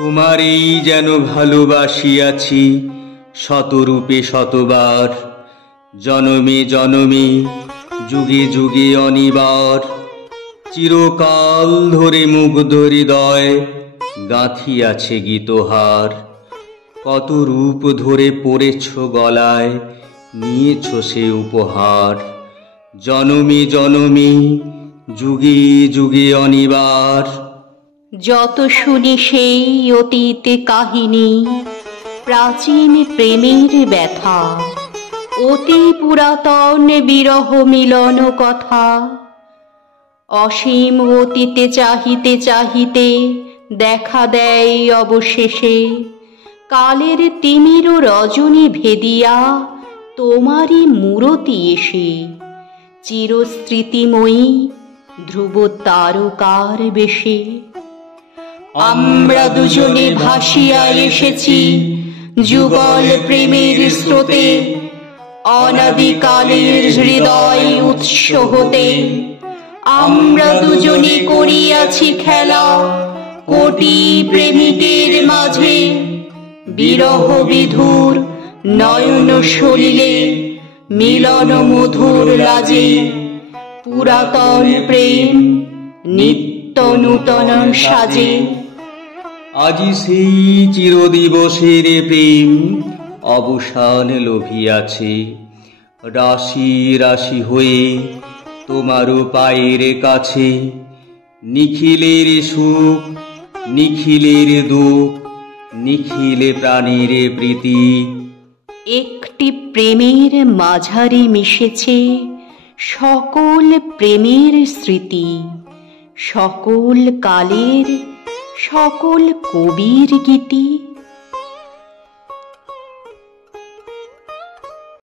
তোমারই যেন ভালোবাসিয়াছি শতরূপে শতবার, জনমে জনমে যুগে যুগে অনিবার। চিরকাল ধরে মুগ্ধ হৃদয় গাঁথিয়াছে গীতহার। কত রূপ ধরে পড়েছ গলায়, নিয়েছ সে উপহার। জনমে জনমে যুগে যুগে অনিবার। যত শুনি সেই অতীত কাহিনী, প্রাচীন প্রেমের ব্যথা, অতি পুরাতন বিরহ মিলন কথা। অসীম অতীতে চাহিতে চাহিতে দেখা দেয় অবশেষে কালের তিমির রজনী ভেদিয়া তোমারই মূরতি এসে। চিরস্মৃতিময়ী ধ্রুব তারকার বেশে আমরা দুজনে ভাসিয়া এসেছি যুগল প্রেমের স্রোতে, অনাদিকালের হৃদয় উৎস হতে। আমরা দুজনে করিয়াছি খেলা কোটি প্রেমিকের মাঝে, বিরহ বিধুর নয়ন সলিলে মিলন মধুর লাজে। পুরাতন প্রেম নিত্য নূতন সাজে। আজি সেই চিরদিবসের প্রেম অবসান লোভিয়াছে। রাশি রাশি হয়ে তোমারও পায়ের কাছে, নিখিলের সুখ নিখিলের দুঃখ, নিখিলে প্রাণীর প্রীতি। একটি প্রেমের মাঝারে মিশেছে সকল প্রেমের স্মৃতি, সকল কালের সকল কবির গীতি।